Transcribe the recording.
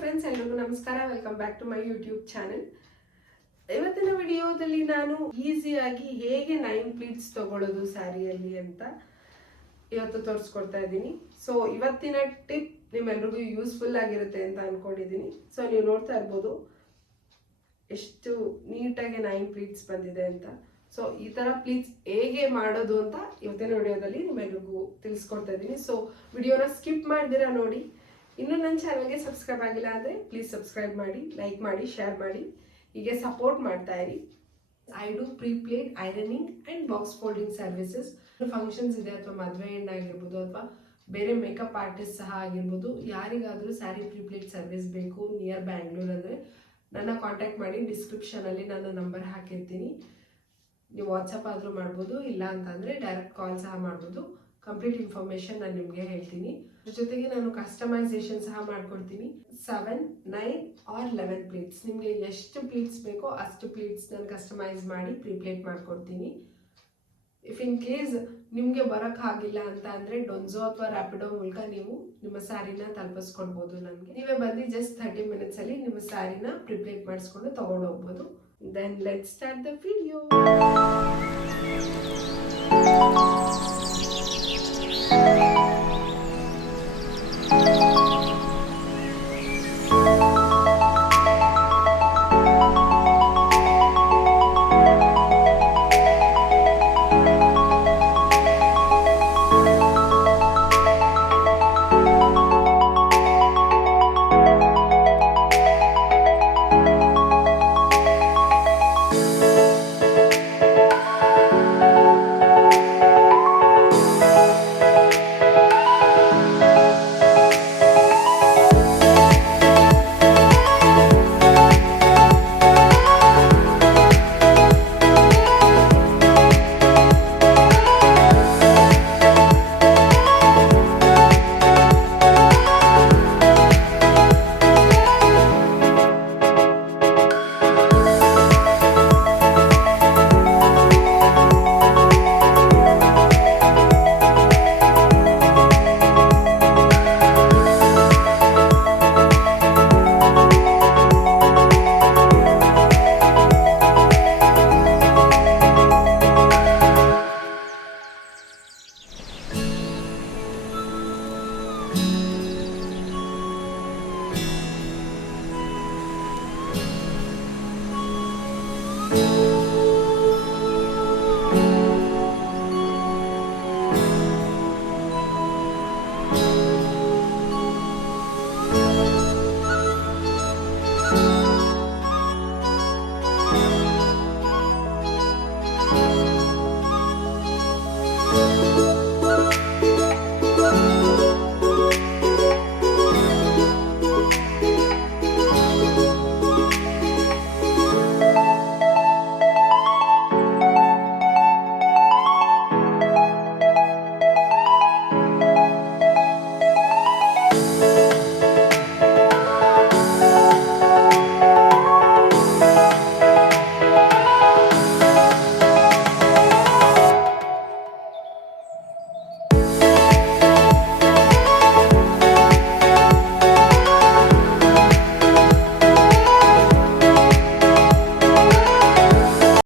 Friends, ಎಲ್ಲರಿಗೂ ನಮಸ್ಕಾರ. Welcome back to my YouTube channel. ಇವತ್ತಿನ ವಿಡಿಯೋದಲ್ಲಿ ನಾನು ಈಸಿಯಾಗಿ ಹೇಗೆ 9 ಪ್ಲೀಟ್ಸ್ ತಗೊಳ್ಳೋದು ಸ್ಯಾರಿಯಲ್ಲಿ ಅಂತ ಇವತ್ತು ತೋರಿಸ್ಕೊಡ್ತಾ ಇದ್ದೀನಿ. ಸೊ ಇವತ್ತಿನ ಟಿಪ್ ನಿಮ್ಮೆಲ್ರಿಗೂ ಯೂಸ್ಫುಲ್ ಆಗಿರುತ್ತೆ ಅಂತ ಅನ್ಕೊಂಡಿದ್ದೀನಿ. ಸೊ ನೀವು ನೋಡ್ತಾ ಇರ್ಬೋದು ಎಷ್ಟು ನೀಟಾಗಿ 9 ಪ್ಲೀಟ್ಸ್ ಬಂದಿದೆ ಅಂತ. ಸೊ ಈ ತರ ಪ್ಲೀಟ್ಸ್ ಹೇಗೆ ಮಾಡೋದು ಅಂತ ಇವತ್ತಿನ ವಿಡಿಯೋದಲ್ಲಿ ನಿಮ್ಮೆಲ್ರಿಗೂ ತಿಳಿಸ್ಕೊಡ್ತಾ ಇದ್ದೀನಿ. ಸೊ ವಿಡಿಯೋನ ಸ್ಕಿಪ್ ಮಾಡ್ದಿರಾ ನೋಡಿ. ಇನ್ನು ನನ್ನ ಚಾನಲ್ಗೆ ಸಬ್ಸ್ಕ್ರೈಬ್ ಆಗಿಲ್ಲ ಅಂದರೆ ಪ್ಲೀಸ್ ಸಬ್ಸ್ಕ್ರೈಬ್ ಮಾಡಿ, ಲೈಕ್ ಮಾಡಿ, ಶೇರ್ ಮಾಡಿ, ಹೀಗೆ ಸಪೋರ್ಟ್ ಮಾಡ್ತಾ ಇರಿ. I do pre plate ironing and box folding services. Functions ಇದೆ ಅಥವಾ ಮದುವೆ ಹೆಣ್ಣು ಆಗಿರ್ಬೋದು ಅಥವಾ ಬೇರೆ ಮೇಕಪ್ ಆರ್ಟಿಸ್ಟ್ ಸಹ ಆಗಿರ್ಬೋದು, ಯಾರಿಗಾದರೂ ಸ್ಯಾರಿ ಪ್ರೀ ಪ್ಲೇಟ್ ಸರ್ವಿಸ್ ಬೇಕು ನಿಯರ್ ಬ್ಯಾಂಗ್ಳೂರ್ ಅಂದರೆ ನನ್ನ ಕಾಂಟ್ಯಾಕ್ಟ್ ಮಾಡಿ. ಡಿಸ್ಕ್ರಿಪ್ಷನಲ್ಲಿ ನನ್ನ ನಂಬರ್ ಹಾಕಿರ್ತೀನಿ. ನೀವು ವಾಟ್ಸಪ್ ಆದರೂ ಮಾಡ್ಬೋದು, ಇಲ್ಲ ಅಂತಂದರೆ ಡೈರೆಕ್ಟ್ ಕಾಲ್ ಸಹ ಮಾಡ್ಬೋದು. ಕಂಪ್ಲೀಟ್ ಇನ್ಫಾರ್ಮೇಷನ್ ನಾನು ನಿಮಗೆ ಹೇಳ್ತೀನಿ. ಜೊತೆಗೆ ನಾನು ಕಸ್ಟಮೈಸೇಷನ್ ಸಹ ಮಾಡ್ಕೊಡ್ತೀನಿ. 7, 9 ಆರ್ 11 ಪ್ಲೇಟ್ಸ್, ನಿಮಗೆ ಎಷ್ಟು ಪ್ಲೇಟ್ಸ್ ಬೇಕೋ ಅಷ್ಟು ಪ್ಲೇಟ್ಸ್ ನಾನು ಕಸ್ಟಮೈಸ್ ಮಾಡಿ ಪ್ರೀ ಪ್ಲೇಟ್ ಮಾಡ್ಕೊಡ್ತೀನಿ. ಇಫ್ ಇನ್ ಕೇಸ್ ನಿಮಗೆ ಬರೋಕ್ಕಾಗಿಲ್ಲ ಅಂತ ಅಂದರೆ ಡೊನ್ಝೋ ಅಥವಾ ರ್ಯಾಪಿಡೋ ಮೂಲಕ ನೀವು ನಿಮ್ಮ ಸ್ಯಾರಿನ ತಲುಪಿಸ್ಕೊಡ್ಬೋದು. ನನಗೆ ನೀವೇ ಬಂದು ಜಸ್ಟ್ 30 ಮಿನಿಟ್ಸಲ್ಲಿ ನಿಮ್ಮ ಸ್ಯಾರಿನ ಪ್ರೀ ಪ್ಲೇಟ್ ಮಾಡಿಸ್ಕೊಂಡು ತೊಗೊಂಡು ಹೋಗ್ಬೋದು. Then let's start the video.